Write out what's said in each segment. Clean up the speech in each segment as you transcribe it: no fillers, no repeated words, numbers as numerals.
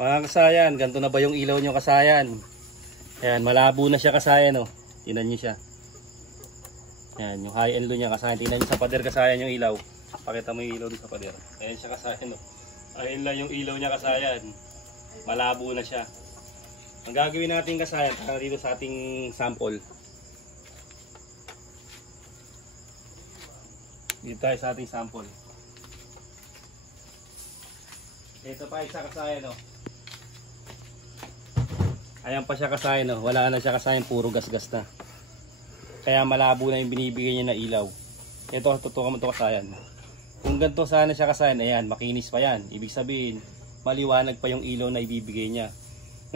Mga kasayan, ganito na ba yung ilaw nyo kasayan? Ayan, malabo na siya kasayan, oh. Tingnan nyo siya. Ayan, yung high end low niya kasayan. Tingnan nyo sa pader kasayan yung ilaw. Pakita mo yung ilaw sa pader. Ayan siya kasayan, oh. Ayan lang yung ilaw niya kasayan. Malabo na siya. Ang gagawin natin kasayan, para dito sa ating sample. Dito tayo sa ating sample. Ito pa isa kasayan, oh. Ayan pa siya kasayan, oh. Wala na siya kasayan, puro gas-gas na. Kaya malabo na yung binibigay niya na ilaw. Ito, tutukan mo ito kasayan. Kung ganito sana siya kasayan, ayan, makinis pa yan. Ibig sabihin, maliwanag pa yung ilaw na ibibigay niya.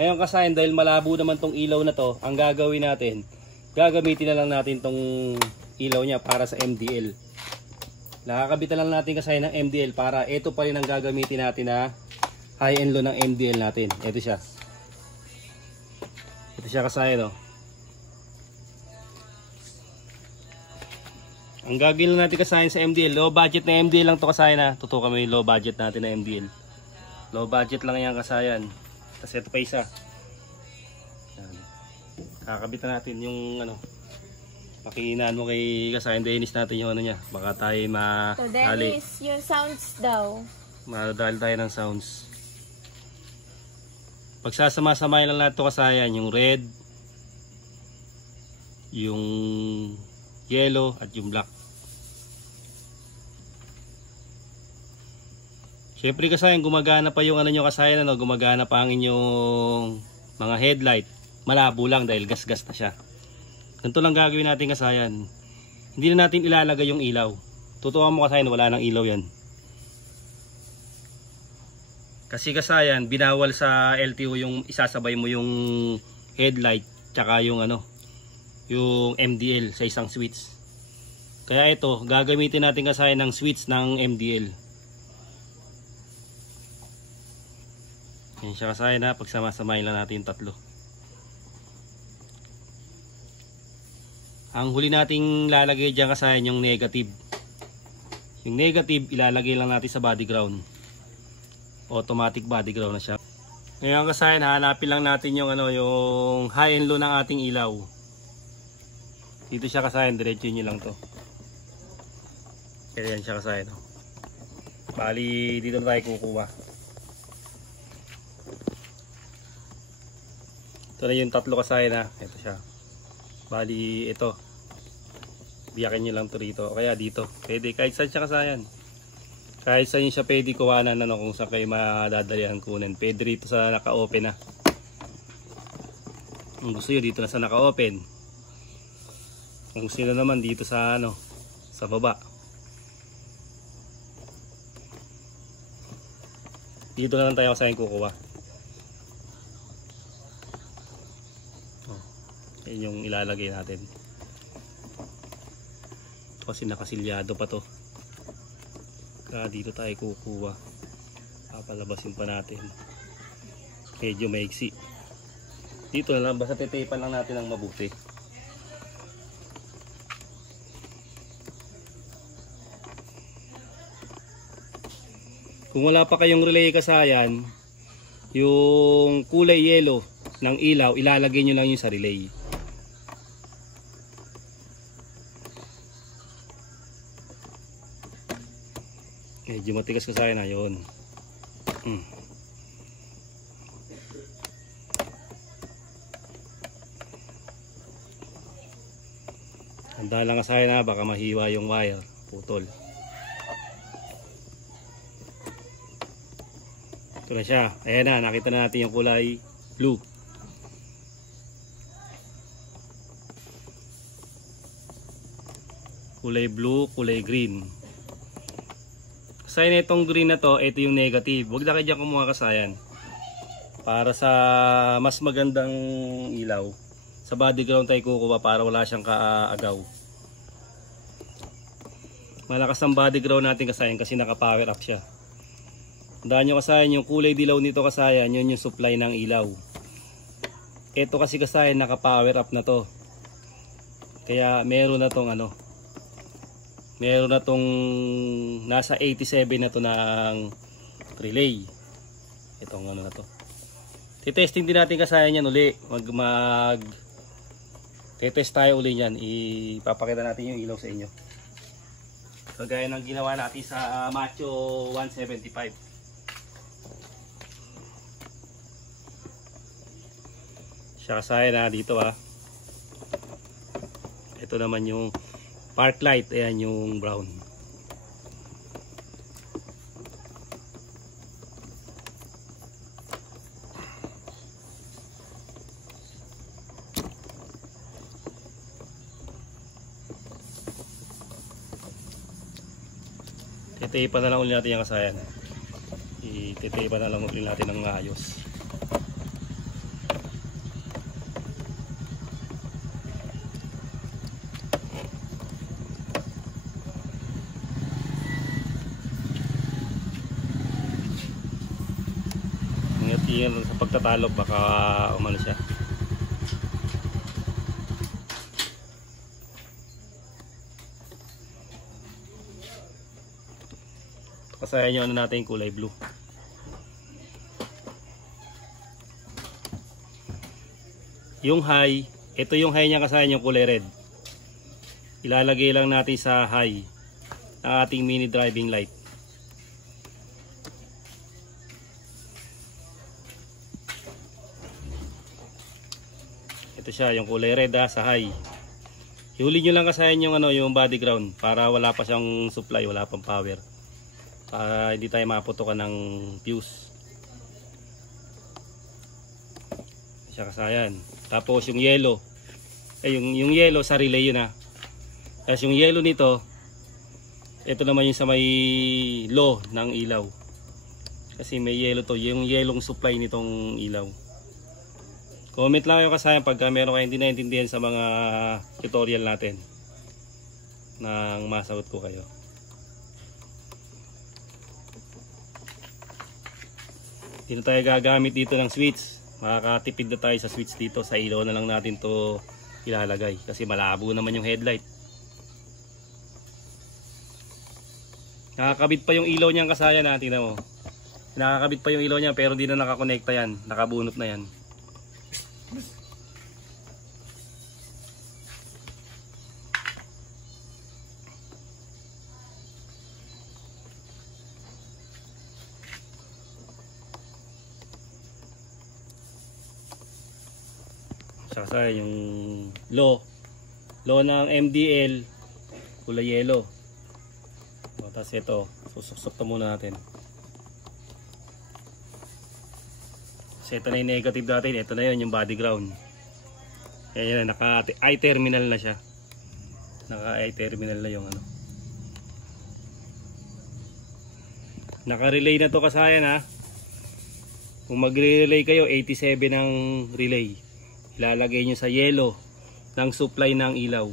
Ngayon kasayan, dahil malabo naman tong ilaw na to, ang gagawin natin, gagamitin na lang natin tong ilaw niya para sa MDL. Nakakabitan lang natin kasayan ng MDL para ito pa rin ang gagamitin natin na high end low ng MDL natin. Ito siya. Ito siya kasayan, oh. Ang gagawin lang natin kasayan sa MDL, low budget na MDL lang to kasayan, ha. Tutukan mo yung low budget natin na MDL. Low budget lang yan kasayan. Tapos ito pa isa. Yan. Kakabitan natin yung ano, pakihinaan mo kay kasayan Dennis natin yung ano niya. Baka tayo So Dennis, yung sounds daw. Madali tayo ng sounds. Pagsasama-samahin lang natin ito kasayan, yung red, yung yellow at yung black. Siyempre kasayan, gumagana pa yung ano nyo kasayan, ano, gumagana pa ang inyong mga headlight. Malabo lang dahil gas-gas na siya. Ganito lang gagawin natin kasayan. Hindi na natin ilalagay yung ilaw. Tutukan mo kasayan, wala nang ilaw yan. Kasi kasayan, binawal sa LTO yung isasabay mo yung headlight tsaka yung ano, yung MDL sa isang switch. Kaya ito, gagamitin natin kasayan ng switch ng MDL. Yan siya kasayan, ha, pagsama-samahin lang natin yung tatlo. Ang huli nating lalagay dyan kasayan yung negative. Yung negative ilalagay lang natin sa body ground. Automatic body ground na siya. Ngayon kasayan, hanapin lang natin yung ano, yung high and low ng ating ilaw. Dito siya kasayan, diretso nyo lang to. Kaya yan siya kasayan. Bali dito na tayo kukuha. Ito na yung tatlo kasayan, ha. Ito siya. Bali ito. Biyakin nyo lang to rito. O kaya dito. Pwede kahit saan siya kasayan. Kahit saan siya pwede kuwanan, ano, kung saan kayo madadalihan kunin. Pwede rito sa naka-open, ha. Kung gusto nyo dito na sa naka-open. Kung gusto nyo naman dito sa ano, sa baba. Dito na lang tayo kasayan kukuha. Yan yung ilalagay natin. Kasi nakasilyado pa to. Kaya dito tayo kukuha. Papalabasin pa natin. Medyo maiksi. Dito na lang, basta titipan lang natin ng mabuti. Kung wala pa kayong relay kasayan, yung kulay yellow ng ilaw, ilalagay nyo lang yung sa relay. Medyo matigas kasayan na yun. Handa lang kasayan, na baka mahiwa yung wire, putol. Ito na siya. Ayan na, nakita na natin yung kulay blue. Kulay blue, kulay green. Kasayan itong green na to, ito yung negative. Huwag na kayo dyan kumuha kasayan. Para sa mas magandang ilaw, sa body ground tayo kukuha para wala siyang kaagaw. Malakas ang body ground natin kasayan kasi naka power up siya. Tandaan nyo kasayan, yung kulay dilaw nito kasayan, yun yung supply ng ilaw. Ito kasi kasayan, naka power up na to. Kaya meron na tong ano, meron na tong nasa 87 na to ng relay. Itong ano na to. Titesting din natin kasayan yan uli. Titest tayo uli yan. Ipapakita natin yung ilaw sa inyo. Kagaya ng ginawa natin sa Macho 175. Siya kasayan na dito Ito naman yung park light. Ayan yung brown. Titipan na lang ulit natin yung kasayan. Titipan na lang ulit natin ng ayos. Ingat sa pagtatalog, baka umano siya. Kasayan nyo ano natin yung kulay blue. Yung high, ito yung high niya kasayan yung kulay red. Ilalagay lang natin sa high ang ating mini driving light. Ito siya yung kulay red sa high. Ihuli nyo lang kasayan yung yung body ground para wala pa siyang supply, wala pang power. Para hindi tayo maputukan ng fuse. Siya kasayan. Tapos yung yellow. Yung yellow sa relay yun Tapos yung yellow nito, ito naman yung sa may low ng ilaw. Kasi may yellow to, yung yellow supply nitong ilaw. Comment lang kayo kasayan pagka meron kayong hindi naintindihan sa mga tutorial natin. Nang masagot ko kayo. Hindi na tayo gagamit dito ng switch. Makakatipid na tayo sa switch dito. Sa ilaw na lang natin to ilalagay. Kasi malabo naman yung headlight. Nakakabit pa yung ilaw niyang kasayan tingnan mo. Nakakabit pa yung ilaw niya pero hindi na nakakonekta yan. Nakabunot na yan. Saka yung low ng MDL kulay yellow. Tapos ito susuksok na muna natin. So ito na yung negative natin. Ito na yun yung body ground. Ayan na, naka I terminal na siya. Naka I terminal na yung naka relay na to kasayan Kung magre-relay kayo 87 ng relay. Ilalagay nyo sa yellow ng supply ng ilaw.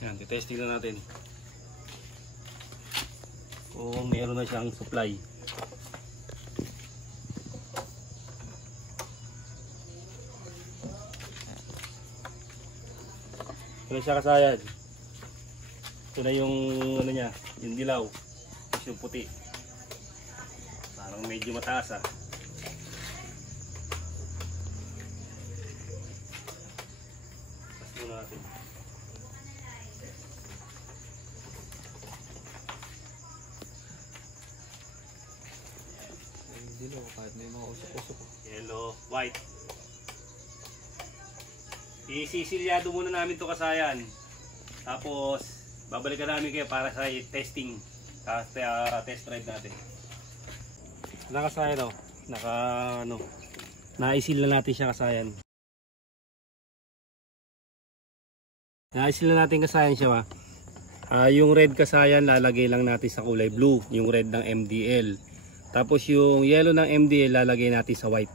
Yan, testing na natin kung meron na siyang supply. Ito siya kasayan. Ito na yung niya, yung dilaw. Tapos yung puti. Parang medyo mataas natin. Dilaw kahit may mga usok-usok. Yellow, white. Isisilyado muna namin to kasayan. Tapos babalikan namin kayo para sa testing. Test drive natin. Nakasayan naisil na natin siya kasayan. Naisil na natin kasayan siya yung red kasayan lalagay lang natin sa kulay blue, yung red ng MDL. Tapos yung yellow ng MDL lalagay natin sa white.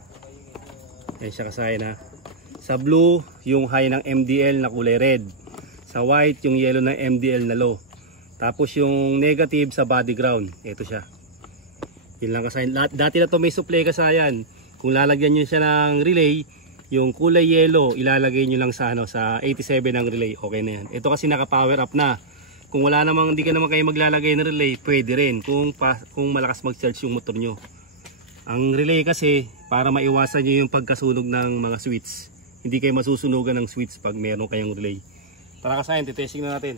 Yan siya kasayan Sa blue yung high ng MDL na kulay red. Sa white yung yellow ng MDL na low. Tapos yung negative sa body ground. Ito siya. Yun lang kasayan. Dati na to may supply kasayan. Kung lalagyan nyo siya ng relay, yung kulay yellow ilalagay nyo lang sa sa 87 ng relay. Okay na yan. Ito kasi naka power up na. Kung wala namang, hindi ka naman kayo maglalagay ng relay, pwede rin kung malakas mag-charge yung motor nyo. Ang relay kasi para maiwasan nyo yung pagkasunog ng mga switch. Hindi kayo masusunugan ng switch pag meron kayong relay. Tara kasayan, titesting na natin.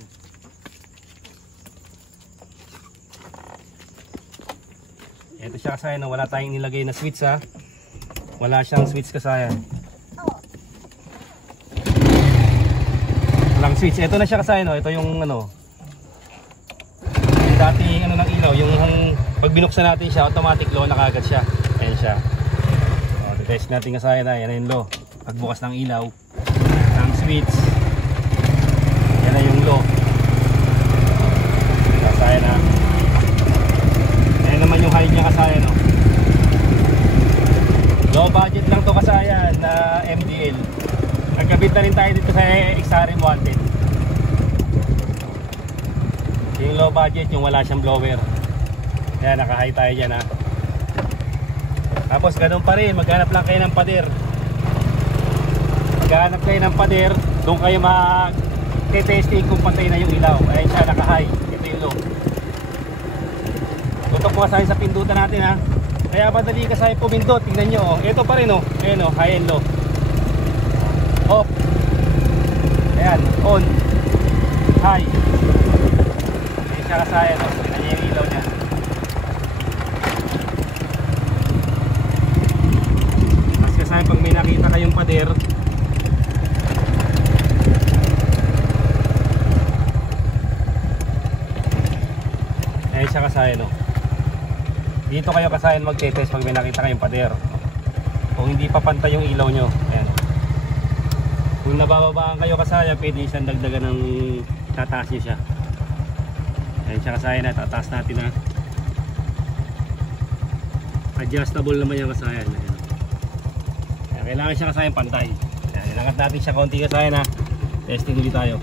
Ito siya kasayan, wala tayong nilagay na switch ha. Wala siyang switch kasayan. Walang switch. Ito na siya kasayan, ito yung ano. Yung dating ano ng ilaw, yung pag binuksan natin siya, automatic low na kagad siya. Ayan siya. O, titest natin kasayan na, yan na yung low. Pagbukas ng ilaw, ng switch, yan na yung low. Kasayan na. Ayan naman yung high niya kasayan, no. Low budget lang to kasayan na MDL. Nagkabit na rin tayo dito sa XRM 110. Yung low budget, yung wala siyang blower. Yan, naka-high tayo dyan ha. Tapos ganun pa rin, maghanap lang kayo ng pader. Maghanap kayo ng pader, doon kayo mag-testing kung patay na yung ilaw. Ayan siya, naka-high. Ito yung low. Tutok po kasahin sa pindutan natin ha. Kaya madali kasahin pumindot, tingnan nyo. Ito pa rin ayan high and low. Off. Ayan, on. High. Ayan siya kasahin Ayan yung ilaw niya. Pag may nakita kayong pader, ayan siya kasayan dito kayo kasayan mag-test pag may nakita kayong pader. Kung hindi pa pantay yung ilaw nyo, ayan. Kung nabababaan kayo kasayan, pwede isang dagdagan ng tataas nyo siya. Ayan siya kasayan tataas natin adjustable naman yung kasayan. Kailangan siya kasayan pantay. Inangat natin siya konti kasayan testing ulit tayo.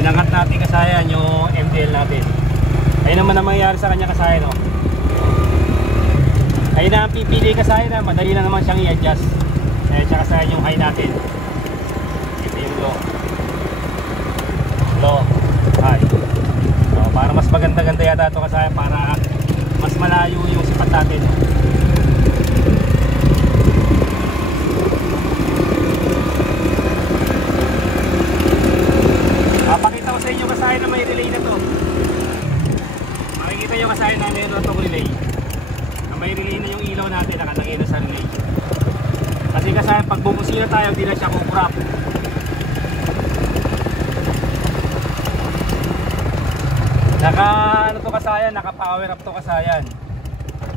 Inangat natin kasayan yung MDL natin. Ayun naman ang mangyayari sa kanya kasayan ayun na ang pipili kasayan madali lang naman siyang i-adjust. Ayan siya kasayan yung high natin. Ito yung low. Low, high. Para mas maganda-ganda yata ito kasayan, para mas malayo yung sipat natin. Pakita ko sa inyo kasayan na may relay na to. Makikita nyo kasayan na meron na itong relay. Na may relay na yung ilaw natin, nakalagay na sa relay. Kasi kasayan pag bubusina tayo, hindi na siya kukurap. Naka kasayan, naka power up to kasayan.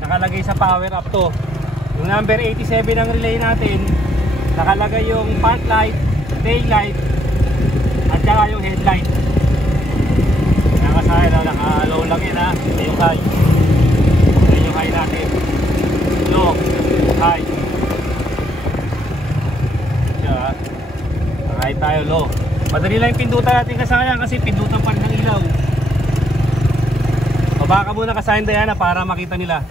Nakalagay sa power up to. Yung number 87 ng relay natin, nakalagay yung front light, tail light, at saka yung headlight. Kaya kasayan, naka-low lang yun Ito yung high. Ito yung high natin. Low, high. Siya naka-high tayo, low. Madali lang yung pindutan natin kasayan kasi pindutan pa rin ng ilaw. Baka muna kasayan Diana para makita nila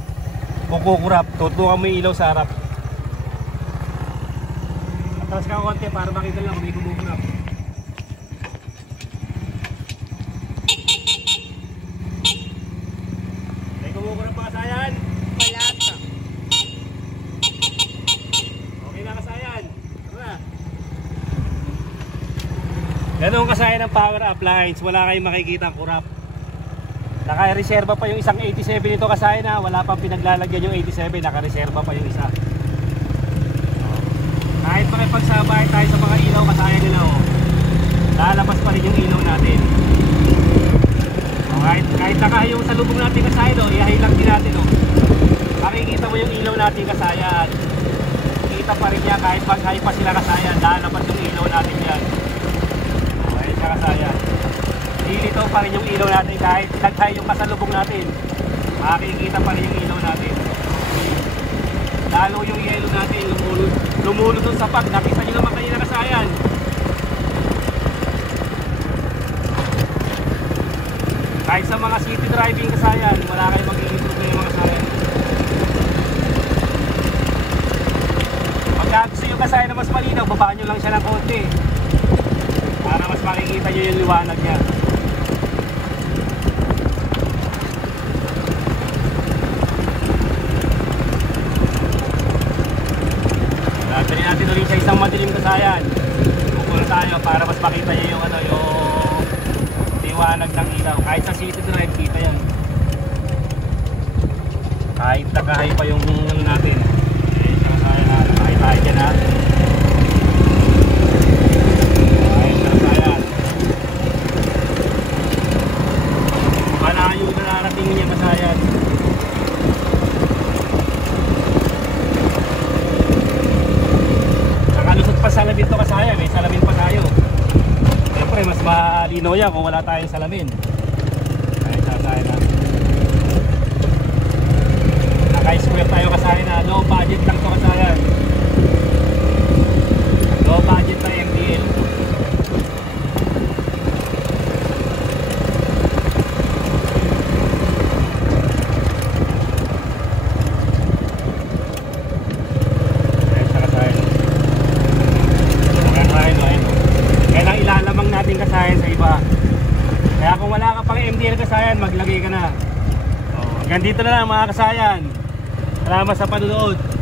kung kukurap. Tutukan mo yung ilaw sa harap. Atras ka konti para makita nila kung may kumukurap. May kumukurap pa kasayan? Wala pa. Okay na kasayan. Tara. Ganun kasayan ang power up lines. Wala kayong makikita ang kurap. Naka-reserva pa yung isang 87 nito kasayan wala pang pinaglalagyan yung 87, naka-reserva pa yung isa. Kahit makipagsabay tayo sa mga ilaw kasayan nila lalabas pa rin yung ilaw natin. Kahit nakahayong sa lubong natin kasayan ihahay lang din natin makikita mo yung ilaw natin kasayan. Kita pa rin niya kahit mag-high pa sila kasayan, lalabas yung ilaw natin yan. Ayun siya kasayan. Dilito pa rin yung ilaw natin kahit nag-high yung kasalubong natin. Makikita pa rin yung ilaw natin. Lalo yung yellow natin lumulod dun sa pag. Nakita nyo naman kanina kasayan. Kahit sa mga city driving kasayan, wala kayong magiging problema kasayan. Pagka gusto nyo kasayan na mas malinaw, babaan nyo lang siya ng konti para mas makikita nyo yung liwanag niya. kasayan. Kukulo tayo para mas makita niyo yung ano, yung liwanag ng ilaw. Kahit sa city drive, kita yan. Kahit nakahay pa yung ano natin. Eh, sa kasayan na, nakahay tayo dyan ha. Kahit sa kasayan. Malayo na narating niya kasayan. Nakalusot pa salamin to kasayan, may salamin pa tayo. Siyempre mas malinaw yan kung wala tayong salamin. Kahit sa kasayan na. Naka-square tayo kasayan na, low budget lang to kasayan. Low budget na MDL. Kahit sa kasayan. Kailang ilalamang natin kasayan sa iba. Kaya kung wala ka pang MDL kasayan, maglagay ka na. Hanggang dito na lang mga kasayan. Salamat sa panonood.